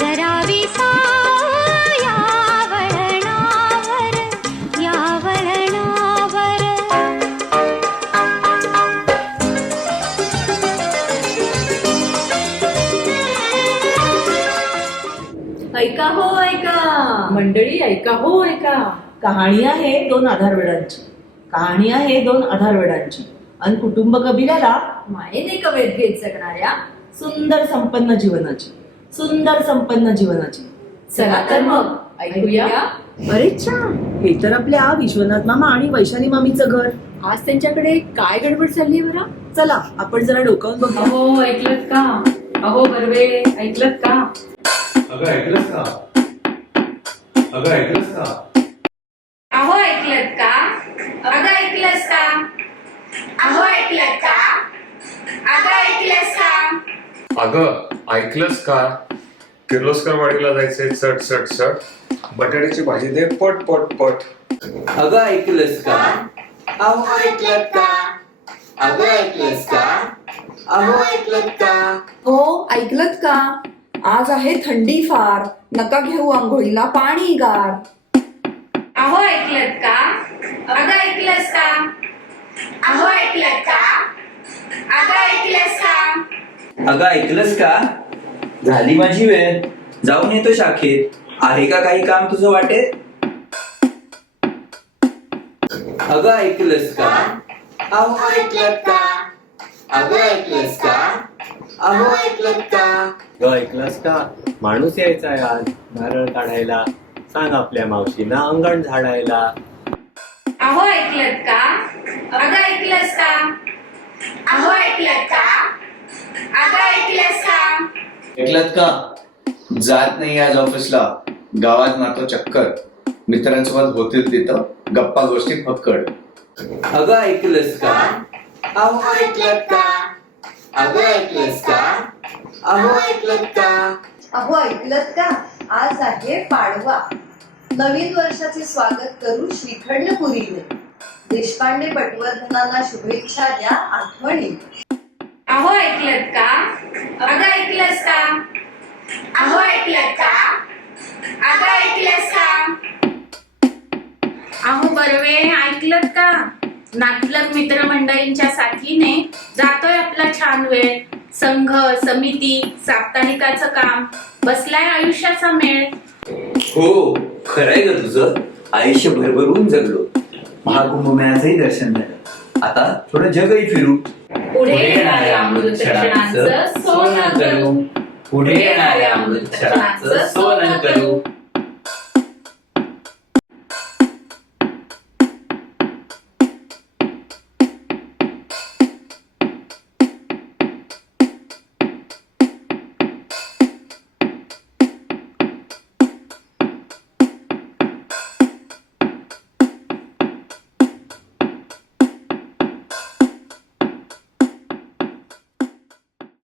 जरा विसाया वळणावर, या वळणावर. ऐका हो ऐका मंडळी ऐका हो ऐका. कहाणी आहे दोन आधारवडांची. कहाणी आहे दोन आधारवडांची आणि कुटुंब कबिलाला मायेने कवेत घेत जगणाऱ्या. सुंदर संपन्न जीवनाची. सुंदर संपन्न जीवनाची. चला तर मग ऐकूया. अरे छान. हे तर आपल्या विश्वनाथ मामा आणि वैशाली मामीचं घर. आज त्यांच्याकडे काय गडबड चालली बरा. चला आपण जरा डोकावून बघू. अहो ऐकलत का. अहो बर्वे ऐकलत का. अगं ऐकलंस का. अगं ऐकलंस का. अहो ऐकलत का. अगं ऐकलंस का. अहो ऐकलत का. अगं ऐकलंस का. अगं ऐकलंस का. किर्लोस्कर वाडीला जायचंय चट चट चट. बटाट्याची भाजी दे पट पट पट. अगं ऐकलंस का. अहो ऐकलत का. अगं ऐकलंस का. अहो ऐकलत का. हो ऐकलत का. आज आहे थंडी फार, नका घेऊ आंघोळीला पाणी गार. अहो ऐकलत का. अगं ऐकलंस का. अहो ऐकलत का. अगं ऐकलंस का. अगं ऐकलंस का. झाली माझी वेळ, जाऊन येतो शाखेत. आहे का काही काम तुझं वाटेत. अगं ऐकलंस का. अहो ऐकलत का. अगं ऐकलंस का. अहो ऐकलत का. ग ऐकलंस का. माणूस यायचा आहे आज नारळ काढायला. सांग आपल्या मावशीना अंगण झाडायला. अहो ऐकलत का. अगं ऐकलंस का. अहो ऐकलत का. अगं ऐकलंस का. ऐकलत का. जात नाही आज ऑफिसला. गावात मारतो चक्कर. मित्रांसोबत होतील तिथं गप्पा गोष्टी फक्कड. अगं ऐकलंस का. अहो ऐकलत का. अगं ऐकलंस का. अहो ऐकलत का. अहो ऐकलत का. आज आहे पाडवा, नवीन वर्षाचे स्वागत करू श्रीखंड पुरीने. देशपांडे पटवर्धनांना शुभेच्छा द्या आठवणी. अहो ऐकलत का. अगं ऐकलंस का. अहो ऐकलत का. अगं ऐकलंस का. अहो बर्वे ऐकलत का. नातलग मित्रमंडळींच्या साथीने जातोय आपला छान वेळ. संघ समिती साप्ताहिकाचं काम, बसलाय आयुष्याचा मेळ. हो खरंय ग तुझं. आयुष्य भरभरून जगलो. महाकुंभमेळ्याचंही दर्शन झालं. आता थोडं जगही फिरू. पुढे येणाऱ्या अमृत क्षणांचं सोनं करू. पुढे येणाऱ्या अमृत क्षणांचं सोनं करू.